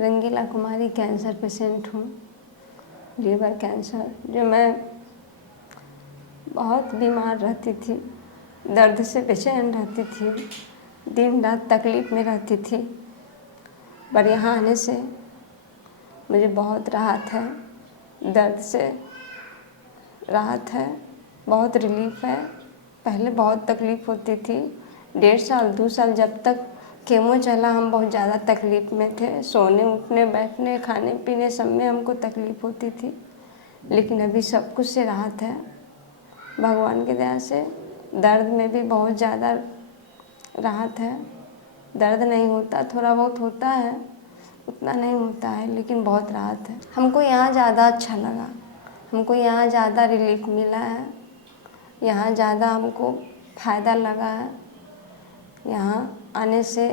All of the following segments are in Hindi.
रंगीला कुमारी कैंसर पेशेंट हूँ, लीवर कैंसर। जो मैं बहुत बीमार रहती थी, दर्द से बेचैन रहती थी, दिन रात तकलीफ़ में रहती थी, पर यहाँ आने से मुझे बहुत राहत है, दर्द से राहत है, बहुत रिलीफ़ है। पहले बहुत तकलीफ़ होती थी, 1.5 साल 2 साल जब तक केमो चला हम बहुत ज़्यादा तकलीफ़ में थे। सोने उठने बैठने खाने पीने सब में हमको तकलीफ़ होती थी, लेकिन अभी सब कुछ से राहत है भगवान की दया से। दर्द में भी बहुत ज़्यादा राहत है, दर्द नहीं होता, थोड़ा बहुत होता है, उतना नहीं होता है, लेकिन बहुत राहत है। हमको यहाँ ज़्यादा अच्छा लगा, हमको यहाँ ज़्यादा रिलीफ मिला है, यहाँ ज़्यादा हमको फ़ायदा लगा है। यहाँ आने से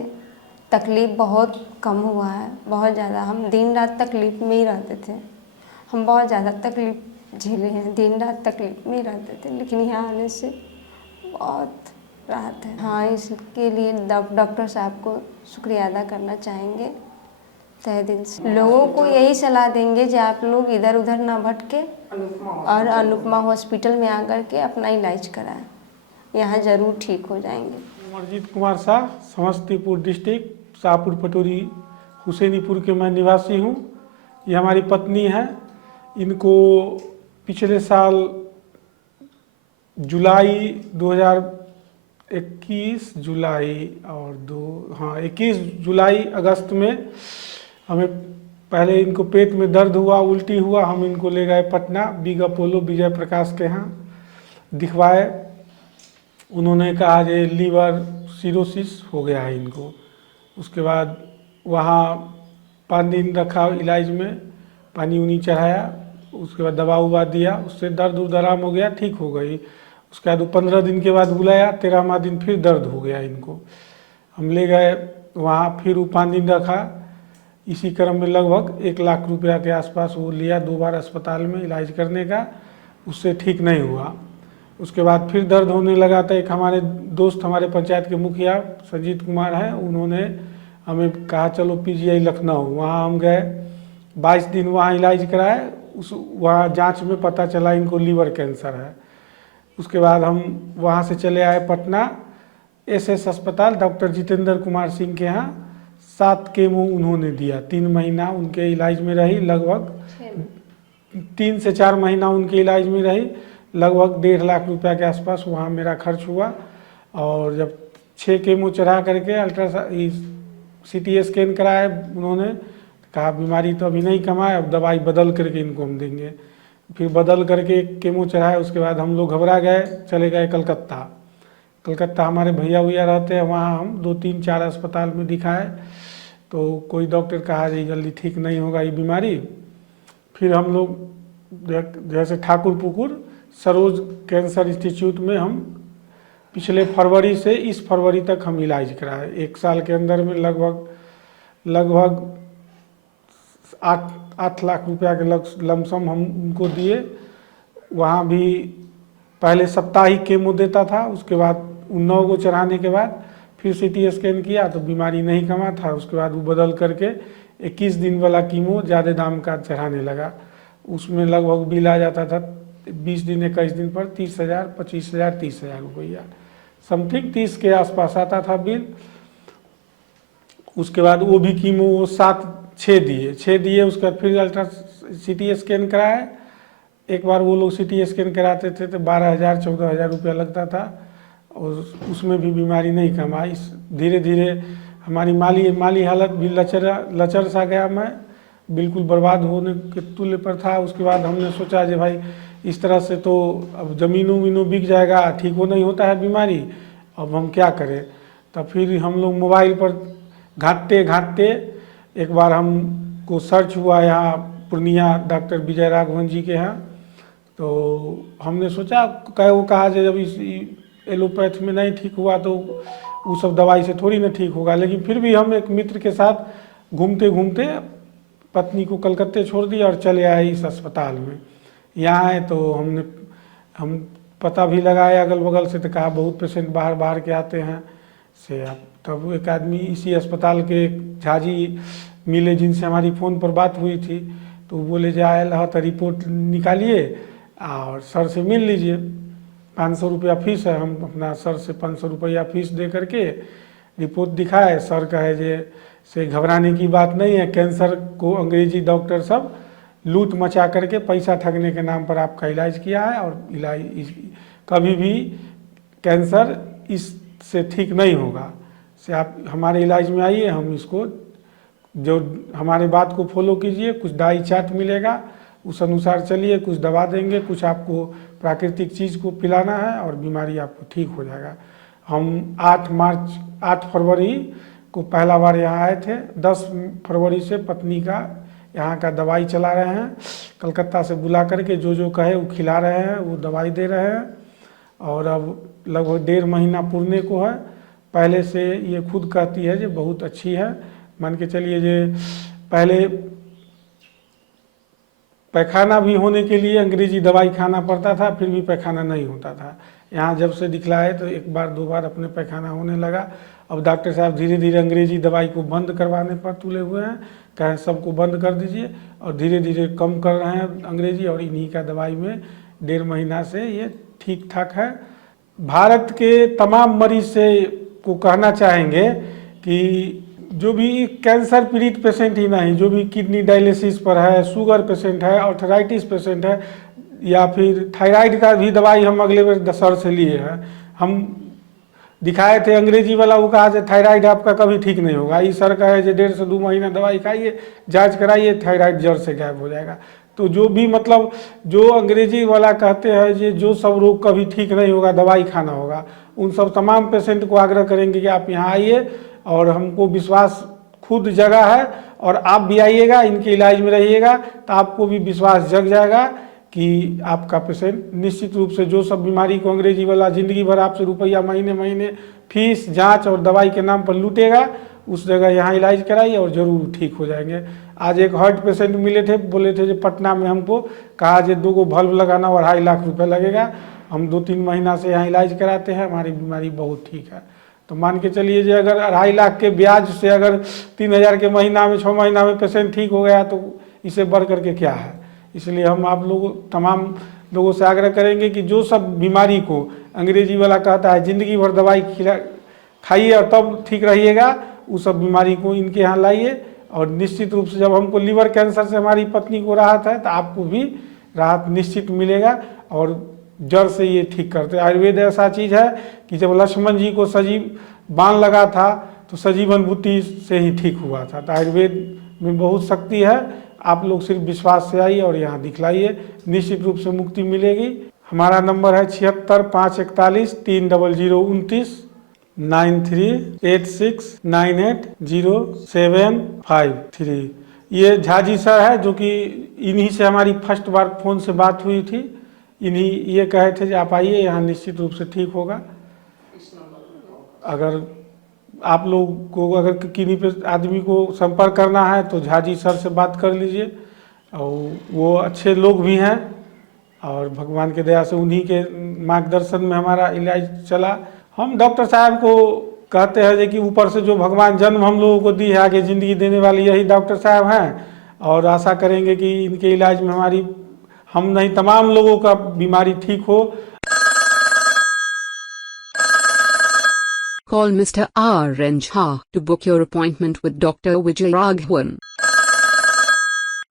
तकलीफ़ बहुत कम हुआ है, बहुत ज़्यादा। हम दिन रात तकलीफ़ में ही रहते थे, हम बहुत ज़्यादा तकलीफ़ झेले हैं, दिन रात तकलीफ़ में ही रहते थे, लेकिन यहाँ आने से बहुत राहत है। हाँ, इसके लिए डॉक्टर साहब को शुक्रिया अदा करना चाहेंगे तहे दिल से। लोगों को यही सलाह देंगे कि आप लोग इधर उधर ना भटके और अनुपमा हॉस्पिटल में आकर के अपना इलाज कराएं, यहाँ ज़रूर ठीक हो जाएंगे। अमरजीत कुमार शाह, समस्तीपुर डिस्ट्रिक्ट, शाहपुर पटोरी हुसैनीपुर के मैं निवासी हूँ। ये हमारी पत्नी है। इनको पिछले साल जुलाई 2021 जुलाई और 21 जुलाई अगस्त में हमें पहले इनको पेट में दर्द हुआ, उल्टी हुआ। हम इनको ले गए पटना बिग अपोलो विजय प्रकाश के यहाँ दिखवाए। उन्होंने कहा कि लीवर सिरोसिस हो गया है इनको। उसके बाद वहाँ 5 दिन रखा इलाज में, पानी उनी चढ़ाया, उसके बाद दवा उवा दिया, उससे दर्द उर्द आराम हो गया, ठीक हो गई। उसके बाद 15 दिन के बाद बुलाया, 13वां दिन फिर दर्द हो गया इनको। हम ले गए वहाँ, फिर वो 5 दिन रखा। इसी क्रम में लगभग 1 लाख रुपया के आसपास वो लिया 2 बार अस्पताल में इलाज करने का, उससे ठीक नहीं हुआ। उसके बाद फिर दर्द होने लगा था। एक हमारे दोस्त, हमारे पंचायत के मुखिया संजीत कुमार हैं, उन्होंने हमें कहा चलो पीजीआई लखनऊ। वहाँ हम गए, 22 दिन वहाँ इलाज कराए। वहाँ जांच में पता चला इनको लीवर कैंसर है। उसके बाद हम वहाँ से चले आए पटना एसएस अस्पताल, डॉक्टर जितेंद्र कुमार सिंह के यहाँ। 7 केमो उन्होंने दिया, 3 महीना उनके इलाज में रही, लगभग 3 से 4 महीना उनके इलाज में रही, लगभग 1.5 लाख रुपया के आसपास वहाँ मेरा खर्च हुआ। और जब 6 केमो चढ़ा करके CT स्कैन कराए, उन्होंने कहा बीमारी तो अभी नहीं कम है, अब दवाई बदल करके इनको हम देंगे। फिर बदल करके केमो चढ़ाए। उसके बाद हम लोग घबरा गए, चले गए कलकत्ता हमारे भैया भैया रहते हैं, वहाँ हम 2 3 4 अस्पताल में दिखाए, तो कोई डॉक्टर कहा जी जल्दी ठीक नहीं होगा ये बीमारी। फिर हम लोग जैसे ठाकुर पुकुर सरोज कैंसर इंस्टीट्यूट में हम पिछले फरवरी से इस फरवरी तक हम इलाज कराए। 1 साल के अंदर में लगभग 8 लाख रुपया के लमसम हम उनको दिए। वहाँ भी पहले साप्ताहिक केमो देता था, उसके बाद 9 को चढ़ाने के बाद फिर CT स्कैन किया तो बीमारी नहीं कमा था। उसके बाद वो बदल करके 21 दिन वाला कीमो ज़्यादा दाम का चढ़ाने लगा। उसमें लगभग बिल आ जाता था 20 दिन 21 दिन पर 30,000 25,000 30,000 रुपया, समथिंग 30 के आसपास आता था बिल। उसके बाद वो भी कीमो वो 6 दिए। उसके बाद फिर CT स्कैन कराए। एक बार वो लोग CT स्कैन कराते थे तो 12,000 14,000 रुपया लगता था, और उसमें भी बीमारी नहीं कम आई। धीरे धीरे हमारी माली हालत भी लचर सा गया, मैं बिल्कुल बर्बाद होने के तुल्य पर था। उसके बाद हमने सोचा कि भाई इस तरह से तो अब ज़मीनों बिक जाएगा, ठीक हो नहीं होता है बीमारी, अब हम क्या करें। तब फिर हम लोग मोबाइल पर घाँटते एक बार हमको सर्च हुआ यहाँ पूर्णिया डॉक्टर विजय राघवन जी के यहाँ। तो हमने सोचा वो कहा जब इस एलोपैथ में नहीं ठीक हुआ तो वो सब दवाई से थोड़ी ना ठीक होगा। लेकिन फिर भी हम एक मित्र के साथ घूमते घूमते पत्नी को कलकत्ते छोड़ दिया और चले आए इस अस्पताल में। यहाँ आए तो हम पता भी लगाया अगल बगल से, तो कहा बहुत पेशेंट बाहर के आते हैं से आप तब एक आदमी इसी अस्पताल के एक झाजी मिले जिनसे हमारी फ़ोन पर बात हुई थी, तो वो बोले जो आयल है तो रिपोर्ट निकालिए और सर से मिल लीजिए, 500 रुपया फीस है। हम अपना सर से 500 रुपया फीस दे करके रिपोर्ट दिखाए। सर कहे जे से घबराने की बात नहीं है, कैंसर को अंग्रेजी डॉक्टर सब लूट मचा करके पैसा ठगने के नाम पर आपका इलाज किया है, और इलाज कभी भी कैंसर इससे ठीक नहीं होगा। से आप हमारे इलाज में आइए, हम इसको जो हमारे बात को फॉलो कीजिए, कुछ डाई चार्ट मिलेगा उस अनुसार चलिए, कुछ दवा देंगे, कुछ आपको प्राकृतिक चीज़ को पिलाना है और बीमारी आपको ठीक हो जाएगा। हम 8 फरवरी को पहला बार यहाँ आए थे। 10 फरवरी से पत्नी का यहाँ का दवाई चला रहे हैं, कलकत्ता से बुला करके जो कहे वो खिला रहे हैं, वो दवाई दे रहे हैं। और अब लगभग 1.5 महीना पुरने को है। पहले से ये खुद कहती है जो बहुत अच्छी है। मान के चलिए जो पहले पैखाना भी होने के लिए अंग्रेजी दवाई खाना पड़ता था, फिर भी पैखाना नहीं होता था। यहाँ जब से दिखलाए तो 1 बार 2 बार अपने पैखाना होने लगा। अब डॉक्टर साहब धीरे धीरे अंग्रेजी दवाई को बंद करवाने पर तुले हुए हैं, कहें सबको बंद कर दीजिए, और धीरे धीरे कम कर रहे हैं अंग्रेजी, और इन्हीं का दवाई में 1.5 महीना से ये ठीक ठाक है। भारत के तमाम मरीज से को कहना चाहेंगे कि जो भी कैंसर पीड़ित पेशेंट ही नहीं, जो भी किडनी डायलिसिस पर है, शुगर पेशेंट है, आर्थराइटिस पेशेंट है, या फिर थायराइड का भी दवाई हम अगले बार सर से लिए हैं। हम दिखाए थे अंग्रेजी वाला, वो कहा जे थायराइड आपका कभी ठीक नहीं होगा। ये सर कहे जे 1.5 से 2 महीना दवाई खाइए, जांच कराइए, थायराइड जड़ से गायब हो जाएगा। तो जो भी मतलब जो अंग्रेजी वाला कहते हैं जे जो सब रोग कभी ठीक नहीं होगा, दवाई खाना होगा, उन सब तमाम पेशेंट को आग्रह करेंगे कि आप यहाँ आइए, और हमको विश्वास खुद जगा है, और आप भी आइएगा, इनके इलाज में रहिएगा, तो आपको भी विश्वास जग जाएगा कि आपका पेशेंट निश्चित रूप से जो सब बीमारी को अंग्रेजी वाला ज़िंदगी भर आपसे रुपया महीने महीने फीस, जांच और दवाई के नाम पर लूटेगा, उस जगह यहाँ इलाज कराइए और ज़रूर ठीक हो जाएंगे। आज एक हार्ट पेशेंट मिले थे, बोले थे जो पटना में हमको कहा जो 2 बल्ब लगाना और 2.5 लाख रुपये लगेगा। हम 2-3 महीना से यहाँ इलाज कराते हैं, हमारी बीमारी बहुत ठीक है। तो मान के चलिए जो अगर 2.5 लाख के ब्याज से अगर 3,000 के महीना में 6 महीना में पेशेंट ठीक हो गया, तो इसे बढ़ करके क्या है। इसलिए हम आप लोग तमाम लोगों से आग्रह करेंगे कि जो सब बीमारी को अंग्रेजी वाला कहता है ज़िंदगी भर दवाई खाइए और तब ठीक रहिएगा, उस सब बीमारी को इनके यहाँ लाइए। और निश्चित रूप से जब हमको लीवर कैंसर से हमारी पत्नी को राहत है, तो आपको भी राहत निश्चित मिलेगा, और जड़ से ये ठीक करते हैं। आयुर्वेद ऐसा चीज़ है कि जब लक्ष्मण जी को सजीव बाण लगा था तो सजीवन बूटी से ही ठीक हुआ था। तो आयुर्वेद में बहुत शक्ति है। आप लोग सिर्फ विश्वास से आइए और यहाँ दिखलाइए, निश्चित रूप से मुक्ति मिलेगी। हमारा नंबर है 76 541 30029 9386980753। ये झाजी सर है, जो कि इन्हीं से हमारी फर्स्ट बार फ़ोन से बात हुई थी। इन्हीं ये कहे थे कि आप आइए, यहाँ निश्चित रूप से ठीक होगा। अगर आप लोग को अगर किन्हीं पे आदमी को संपर्क करना है तो झाजी सर से बात कर लीजिए, और वो अच्छे लोग भी हैं, और भगवान के दया से उन्हीं के मार्गदर्शन में हमारा इलाज चला। हम डॉक्टर साहब को कहते हैं कि ऊपर से जो भगवान जन्म हम लोगों को दी है, आगे ज़िंदगी देने वाली यही डॉक्टर साहब हैं, और आशा करेंगे कि इनके इलाज में हमारी हम नहीं तमाम लोगों का बीमारी ठीक हो। Call Mr. R.N. Jha to book your appointment with Dr. Vijay Raghavan.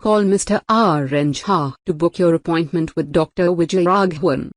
Call Mr. R.N. Jha to book your appointment with Dr. Vijay Raghavan.